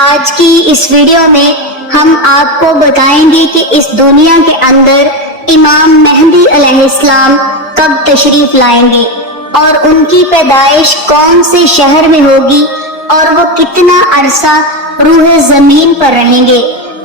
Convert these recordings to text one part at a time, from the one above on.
آج کی اس ویڈیو میں ہم آپ کو بتائیں گے کہ اس دنیا کے اندر امام مہدی علیہ السلام کب تشریف لائیں گے اور ان کی پیدائش کون سے شہر میں ہوگی اور وہ کتنا عرصہ روح زمین پر رہیں گے۔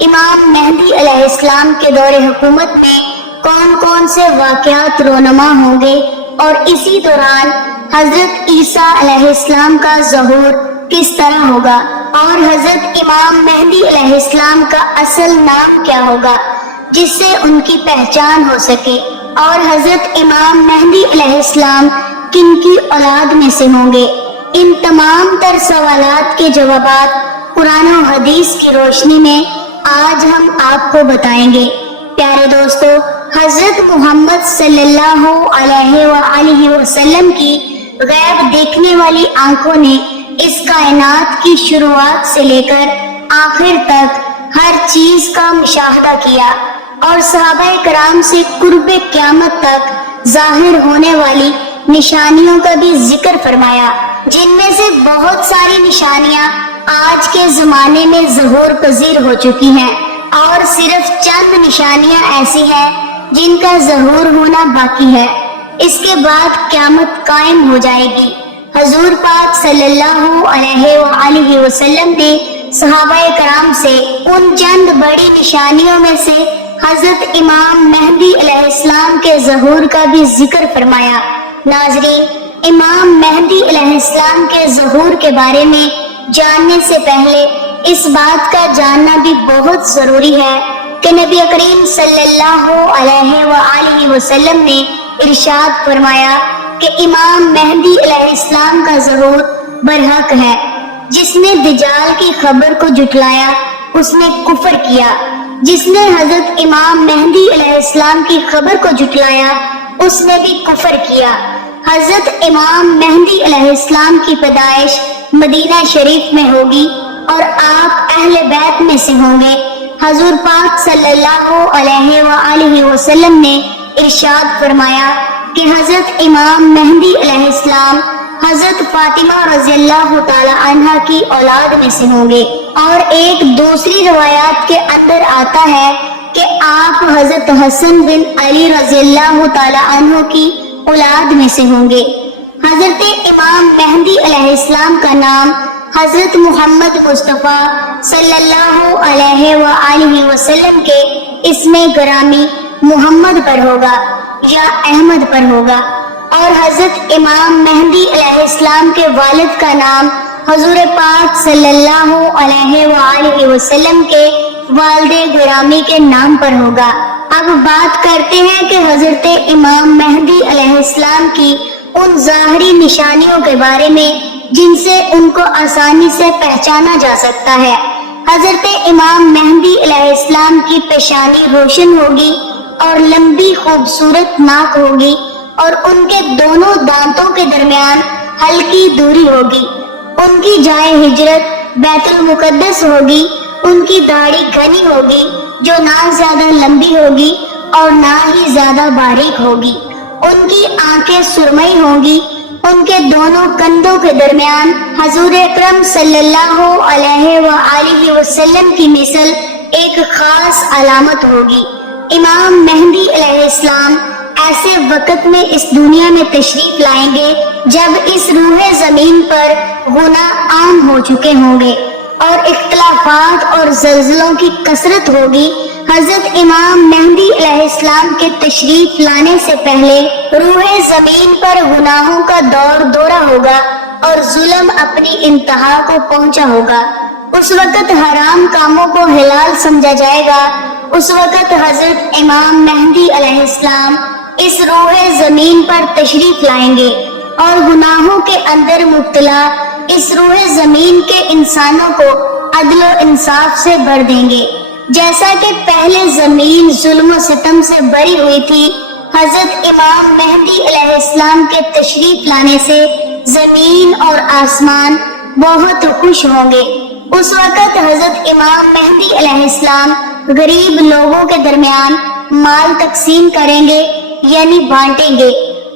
امام مہدی علیہ السلام کے دور حکومت میں کون کون سے واقعات رونما ہوں گے اور اسی دوران حضرت عیسیٰ علیہ السلام کا ظہور کس طرح ہوگا اور حضرت امام مہدی علیہ السلام کا اصل نام کیا ہوگا جس سے ان کی پہچان ہو سکے، اور حضرت امام مہدی علیہ السلام کن کی اولاد میں سے ہوں گے۔ ان تمام تر سوالات کے جوابات قرآن و حدیث کی روشنی میں آج ہم آپ کو بتائیں گے۔ پیارے دوستو، حضرت محمد صلی اللہ علیہ وآلہ وسلم کی غیب دیکھنے والی آنکھوں نے اس کائنات کی شروعات سے لے کر آخر تک ہر چیز کا مشاہدہ کیا اور صحابہ کرام سے قرب قیامت تک ظاہر ہونے والی نشانیوں کا بھی ذکر فرمایا، جن میں سے بہت ساری نشانیاں آج کے زمانے میں ظہور پذیر ہو چکی ہیں اور صرف چند نشانیاں ایسی ہیں جن کا ظہور ہونا باقی ہے۔ اس کے بعد قیامت قائم ہو جائے گی۔ حضور پاک صلی اللہ علیہ وآلہ وسلم نے صحابہ کرام سے ان چند بڑی نشانیوں میں سے حضرت امام مہدی علیہ السلام کے ظہور کا بھی ذکر فرمایا۔ ناظرین، امام مہدی علیہ السلام کے ظہور کے بارے میں جاننے سے پہلے اس بات کا جاننا بھی بہت ضروری ہے کہ نبی کریم صلی اللہ علیہ وآلہ وسلم نے ارشاد فرمایا کہ امام مہدی علیہ السلام کا ظہور برحق ہے۔ جس نے دجال کی خبر کو جھٹلایا اس نے کفر کیا، جس نے حضرت امام مہدی علیہ السلام کی خبر کو جھٹلایا اس نے بھی کفر کیا۔ حضرت امام مہدی علیہ السلام کی پیدائش مدینہ شریف میں ہوگی اور آپ اہل بیت میں سے ہوں گے۔ حضور پاک صلی اللہ علیہ وآلہ وسلم نے ارشاد فرمایا کہ حضرت امام مہدی علیہ السلام حضرت فاطمہ رضی اللہ تعالی عنہ کی اولاد میں سے ہوں گے، اور ایک دوسری روایات کے اندر آتا ہے کہ آپ حضرت حسن بن علی رضی اللہ تعالی عنہ کی اولاد میں سے ہوں گے۔ حضرت امام مہدی علیہ السلام کا نام حضرت محمد مصطفیٰ صلی اللہ علیہ وآلہ وسلم کے اسم گرامی محمد پر ہوگا یا احمد پر ہوگا، اور حضرت امام مہدی علیہ السلام کے والد کا نام حضور پاک صلی اللہ علیہ وآلہ وسلم کے والد گرامی کے نام پر ہوگا۔ اب بات کرتے ہیں کہ حضرت امام مہدی علیہ السلام کی ان ظاہری نشانیوں کے بارے میں جن سے ان کو آسانی سے پہچانا جا سکتا ہے۔ حضرت امام مہدی علیہ السلام کی پیشانی روشن ہوگی اور لمبی خوبصورت ناک ہوگی، اور ان کے دونوں دانتوں کے درمیان ہلکی دوری ہوگی۔ ان کی جائے ہجرت بیت المقدس ہوگی۔ ان کی داڑھی گھنی ہوگی جو نہ زیادہ لمبی ہوگی اور نہ ہی زیادہ باریک ہوگی۔ ان کی آنکھیں سرمئی ہوں گی۔ ان کے دونوں کندھوں کے درمیان حضور اکرم صلی اللہ علیہ وآلہ وسلم کی مثل ایک خاص علامت ہوگی۔ امام مہدی علیہ السلام ایسے وقت میں اس دنیا میں تشریف لائیں گے جب اس روح زمین پر گناہ عام ہو چکے ہوں گے اور اختلافات اور زلزلوں کی کثرت ہوگی۔ حضرت امام مہدی علیہ السلام کے تشریف لانے سے پہلے روح زمین پر گناہوں کا دور دورہ ہوگا اور ظلم اپنی انتہا کو پہنچا ہوگا۔ اس وقت حرام کاموں کو حلال سمجھا جائے گا۔ اس وقت حضرت امام مہدی علیہ السلام اس روح زمین پر تشریف لائیں گے اور گناہوں کے اندر مبتلا اس روح زمین کے انسانوں کو عدل و انصاف سے بھر دیں گے۔ جیسا کہ پہلے زمین ظلم و ستم سے بری ہوئی تھی، حضرت امام مہدی علیہ السلام کے تشریف لانے سے زمین اور آسمان بہت خوش ہوں گے۔ اس وقت حضرت امام مہدی علیہ السلام غریب لوگوں کے درمیان مال تقسیم کریں گے، یعنی بانٹیں گے،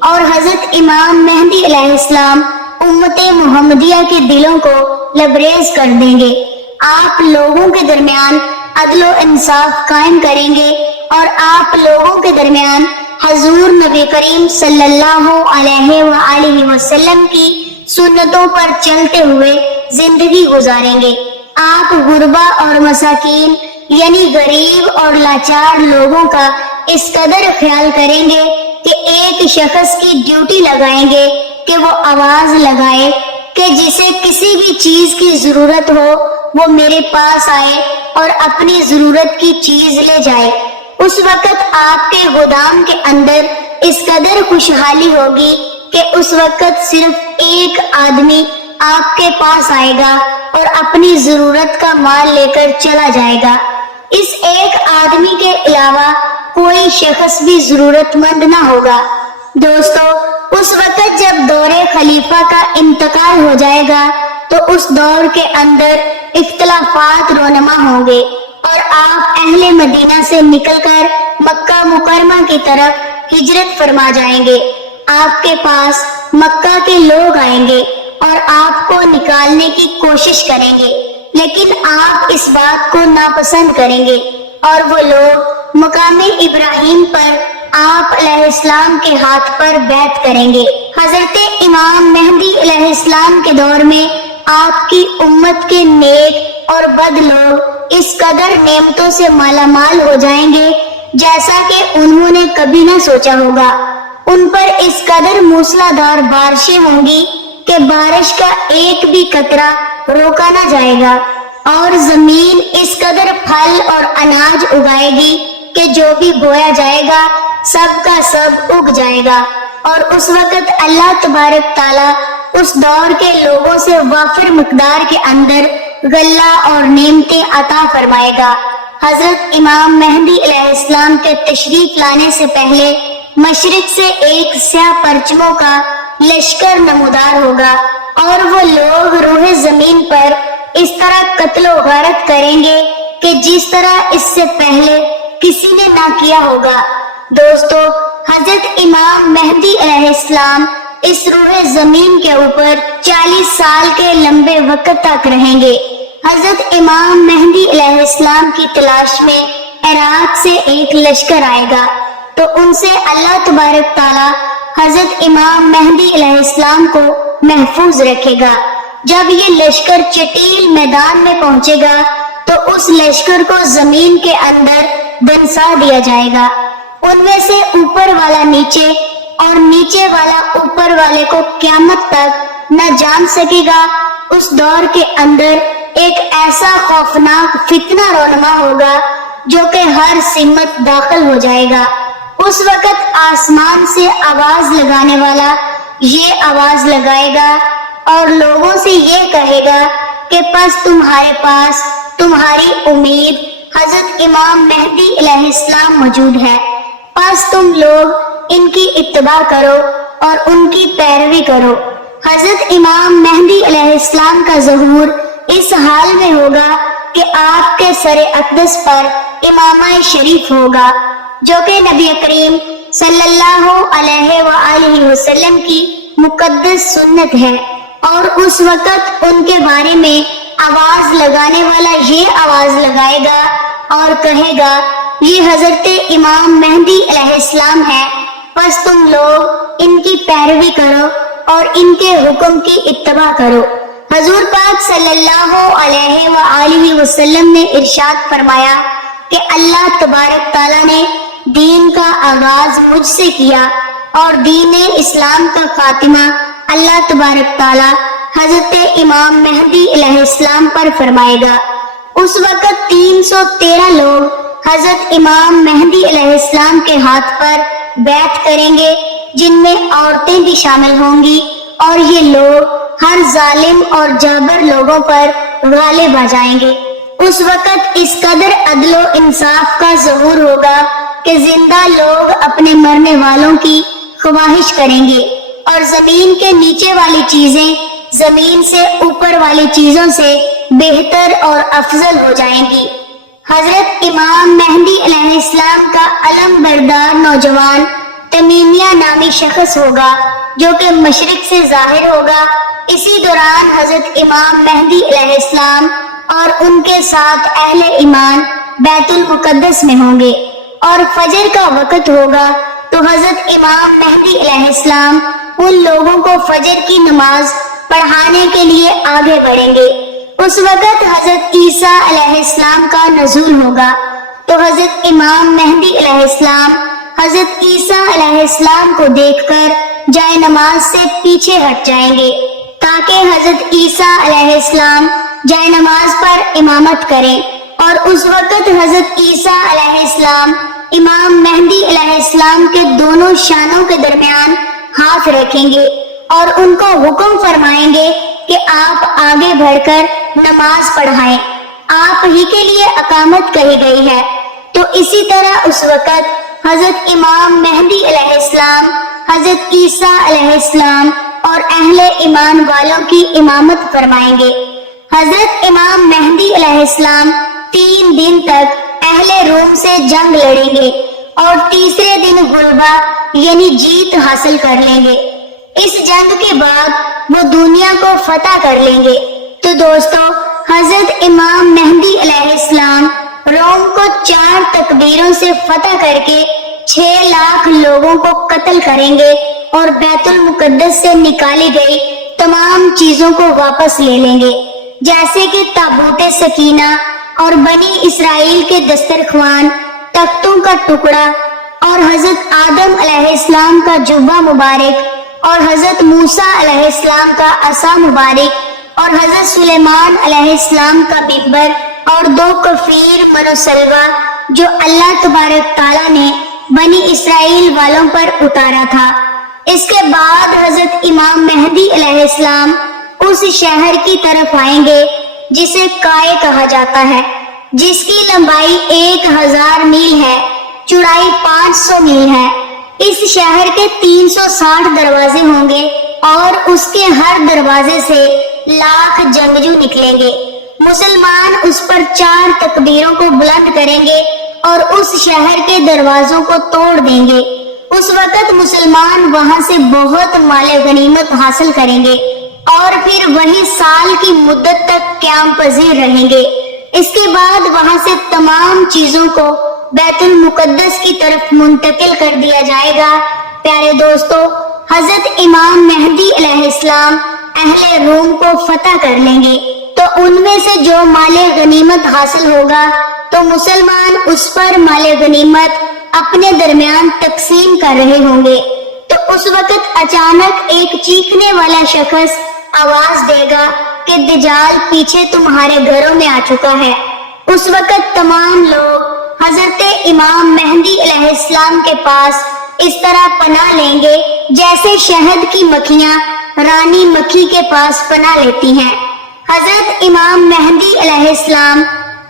اور حضرت امام مہدی علیہ السلام امت محمدیہ کے دلوں کو لبریز کر دیں گے۔ آپ لوگوں کے درمیان عدل و انصاف قائم کریں گے اور آپ لوگوں کے درمیان حضور نبی کریم صلی اللہ علیہ وآلہ وسلم کی سنتوں پر چلتے ہوئے زندگی گزاریں گے۔ آپ غربا اور مساکین یعنی غریب اور لاچار لوگوں کا اس قدر خیال کریں گے کہ ایک شخص کی ڈیوٹی لگائیں گے کہ وہ آواز لگائے کہ جسے کسی بھی چیز کی ضرورت ہو وہ میرے پاس آئے اور اپنی ضرورت کی چیز لے جائے۔ اس وقت آپ کے گودام کے اندر اس قدر خوشحالی ہوگی کہ اس وقت صرف ایک آدمی آپ کے پاس آئے گا اور اپنی ضرورت کا مال لے کر چلا جائے گا۔ اس ایک آدمی کے علاوہ کوئی شخص بھی ضرورت مند نہ ہوگا۔ دوستو، اس وقت جب دور خلیفہ کا انتقال ہو جائے گا تو اس دور کے اندر اختلافات رونما ہوں گے اور آپ اہل مدینہ سے نکل کر مکہ مکرمہ کی طرف ہجرت فرما جائیں گے۔ آپ کے پاس مکہ کے لوگ آئیں گے اور آپ کو نکالنے کی کوشش کریں گے، لیکن آپ اس بات کو ناپسند کریں گے اور وہ لوگ مقام ابراہیم پر آپ علیہ السلام کے ہاتھ پر بیعت کریں گے۔ حضرت امام مہدی علیہ السلام کے دور میں آپ کی امت کے نیک اور بد لوگ اس قدر نعمتوں سے مالا مال ہو جائیں گے جیسا کہ انہوں نے کبھی نہ سوچا ہوگا۔ ان پر اس قدر موسلادھار بارشیں ہوں گی کہ بارش کا ایک بھی قطرہ روکا نہ جائے گا، اور زمین اس قدر پھل اور اناج اگائے گی کہ جو بھی بویا جائے گا سب کا سب اگ جائے گا، اور اس وقت اللہ تبارک تعالیٰ اس دور کے لوگوں سے وافر مقدار کے اندر غلہ اور نعمتیں عطا فرمائے گا۔ حضرت امام مہدی علیہ السلام کے تشریف لانے سے پہلے مشرق سے ایک سیاہ پرچموں کا لشکر نمودار ہوگا، اور وہ لوگ روح زمین پر اس طرح قتل و غارت کریں گے کہ جس طرح اس سے پہلے کسی نے نہ کیا ہوگا۔ دوستو، حضرت امام مہدی علیہ السلام اس روح زمین کے اوپر 40 سال کے لمبے وقت تک رہیں گے۔ حضرت امام مہدی علیہ السلام کی تلاش میں عراق سے ایک لشکر آئے گا تو ان سے اللہ تبارک تعالیٰ حضرت امام مہدی علیہ السلام کو محفوظ رکھے گا۔ جب یہ لشکر چٹیل میدان میں پہنچے گا تو اس لشکر کو زمین کے اندر دنسا دیا جائے گا۔ ان میں سے اوپر والا نیچے اور نیچے والا اوپر والے کو قیامت تک نہ جان سکے گا۔ اس دور کے اندر ایک ایسا خوفناک فتنہ رونما ہوگا جو کہ ہر سمت داخل ہو جائے گا۔ اس وقت آسمان سے آواز لگانے والا یہ آواز لگائے گا اور لوگوں سے یہ کہے گا کہ پس تمہارے پاس تمہاری امید حضرت امام مہدی علیہ السلام موجود ہے، پس تم لوگ ان کی اتباع کرو اور ان کی پیروی کرو۔ حضرت امام مہدی علیہ السلام کا ظہور اس حال میں ہوگا کہ آپ کے سر اقدس پر امامہ شریف ہوگا، جو کہ نبی کریم صلی اللہ علیہ وآلہ وسلم کی مقدس سنت ہے، اور اس وقت ان کے بارے میں آواز لگانے والا یہ آواز لگائے گا اور کہے گا یہ حضرت امام مہدی علیہ السلام ہے، پس تم لوگ ان کی پیروی کرو اور ان کے حکم کی اتباع کرو۔ حضور پاک صلی اللہ علیہ وآلہ وسلم نے ارشاد فرمایا کہ اللہ تبارک تعالیٰ نے دین کا آغاز مجھ سے کیا اور دین اسلام کا خاتمہ اللہ تبارک تعالیٰ حضرت امام مہدی علیہ السلام پر فرمائے گا۔ اس وقت 313 لوگ حضرت امام مہدی علیہ السلام کے ہاتھ پر بیعت کریں گے، جن میں عورتیں بھی شامل ہوں گی، اور یہ لوگ ہر ظالم اور جابر لوگوں پر غالب آ جائیں گے۔ اس وقت اس قدر عدل و انصاف کا ظہور ہوگا کہ زندہ لوگ اپنے مرنے والوں کی خواہش کریں گے، اور زمین کے نیچے والی چیزیں زمین سے اوپر والی چیزوں سے بہتر اور افضل ہو جائیں گی۔ حضرت امام مہدی علیہ السلام کا علم بردار نوجوان تمیمیہ نامی شخص ہوگا، جو کہ مشرق سے ظاہر ہوگا۔ اسی دوران حضرت امام مہدی علیہ السلام اور ان کے ساتھ اہل ایمان بیت المقدس میں ہوں گے، اور فجر کا وقت ہوگا تو حضرت امام مہدی علیہ السلام ان لوگوں کو فجر کی نماز پڑھانے کے لیے آگے بڑھیں گے۔ اس وقت حضرت عیسیٰ علیہ السلام کا نزول ہوگا تو حضرت امام مہدی علیہ السلام حضرت عیسیٰ علیہ السلام کو دیکھ کر جائے نماز سے پیچھے ہٹ جائیں گے تاکہ حضرت عیسیٰ علیہ السلام جائے نماز پر امامت کریں، اور اس وقت حضرت عیسیٰ علیہ السلام امام مہدی علیہ السلام کے دونوں شانوں کے درمیان ہاتھ رکھیں گے اور ان کو حکم فرمائیں گے کہ آپ آگے بڑھ کر نماز پڑھائیں، آپ ہی کے لیے اقامت کہی گئی ہے۔ تو اسی طرح اس وقت حضرت امام مہدی علیہ السلام حضرت عیسیٰ علیہ السلام اور اہل ایمان والوں کی امامت فرمائیں گے۔ حضرت امام مہدی علیہ السلام 3 دن تک اہل روم سے جنگ لڑیں گے اور تیسرے دن غلبہ یعنی جیت حاصل کر لیں گے۔ اس جنگ کے بعد وہ دنیا کو فتح کر لیں گے۔ تو دوستو، حضرت امام مہدی علیہ السلام روم کو 4 تکبیروں سے فتح کر کے 6 لاکھ لوگوں کو قتل کریں گے اور بیت المقدس سے نکالی گئی تمام چیزوں کو واپس لے لیں گے، جیسے کہ تابوت سکینہ اور بنی اسرائیل کے دسترخوان، تختوں کا ٹکڑا اور حضرت آدم علیہ السلام کا جبہ مبارک اور حضرت موسیٰ علیہ السلام کا عصا مبارک اور حضرت سلیمان علیہ السلام کا ممبر اور 2 کفیر من و سلوہ جو اللہ تبارک تعالیٰ نے بنی اسرائیل والوں پر اتارا تھا۔ اس کے بعد حضرت امام مہدی علیہ السلام اس شہر کی طرف آئیں گے جسے کائے کہا جاتا ہے، جس کی لمبائی 1000 میل ہے، چوڑائی 500 میل ہے۔ اس شہر کے 360 دروازے ہوں گے اور اس کے ہر دروازے سے لاکھ جنگجو نکلیں گے۔ مسلمان اس پر 4 تکبیروں کو بلند کریں گے اور اس شہر کے دروازوں کو توڑ دیں گے۔ اس وقت مسلمان وہاں سے بہت مال غنیمت حاصل کریں گے اور پھر وہی سال کی مدت تک قیام پذیر رہیں گے۔ اس کے بعد وہاں سے تمام چیزوں کو بیت المقدس کی طرف منتقل کر دیا جائے گا۔ پیارے دوستو، حضرت امام مہدی علیہ السلام اہل روم کو فتح کر لیں گے تو ان میں سے جو مال غنیمت حاصل ہوگا تو مسلمان اس پر مال غنیمت اپنے درمیان تقسیم کر رہے ہوں گے۔ تو اس وقت اچانک ایک چیخنے والا شخص آواز دے گا کہ دجال پیچھے تمہارے گھروں میں آ چکا ہے۔ اس وقت تمام لوگ حضرت امام مہدی علیہ السلام کے پاس اس طرح پناہ لیں گے جیسے شہد کی مکھیاں رانی مکھی کے پاس پناہ لیتی ہیں۔ حضرت امام مہدی علیہ السلام،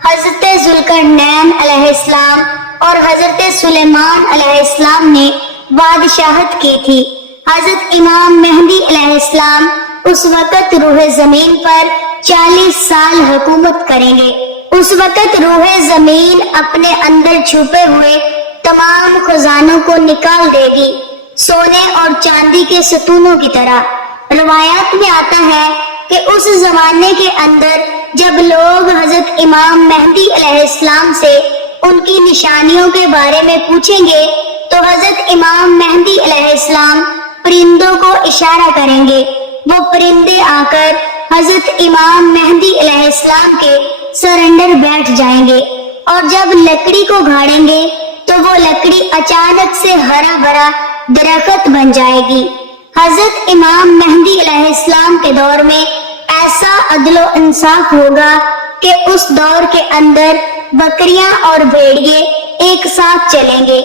حضرت ذوالقرنین علیہ السلام اور حضرت سلیمان علیہ السلام نے بادشاہت کی تھی۔ حضرت امام مہدی علیہ السلام اس وقت روح زمین پر 40 سال حکومت کریں گے۔ اس وقت روح زمین اپنے اندر چھپے ہوئے تمام خزانوں کو نکال دے گی، سونے اور چاندی کے ستونوں کی طرح۔ روایات میں آتا ہے کہ اس زمانے کے اندر جب لوگ حضرت امام مہدی علیہ السلام سے ان کی نشانیوں کے بارے میں پوچھیں گے تو حضرت امام مہدی علیہ السلام پرندوں کو اشارہ کریں گے، وہ پرندے آ کر حضرت امام مہدی علیہ السلام کے سر اندر بیٹھ جائیں گے، اور جب لکڑی کو گھاڑیں گے تو وہ لکڑی اچانک سے ہرا بھرا درخت بن جائے گی۔ حضرت امام مہدی علیہ السلام کے دور میں ایسا عدل و انصاف ہوگا کہ اس دور کے اندر بکریاں اور بھیڑیے ایک ساتھ چلیں گے۔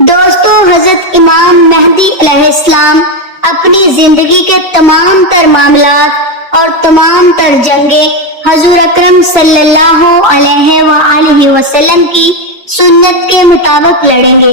دوستو، حضرت امام مہدی علیہ السلام اپنی زندگی کے تمام تر معاملات اور تمام تر جنگیں حضور اکرم صلی اللہ علیہ وآلہ وسلم کی سنت کے مطابق لڑیں گے۔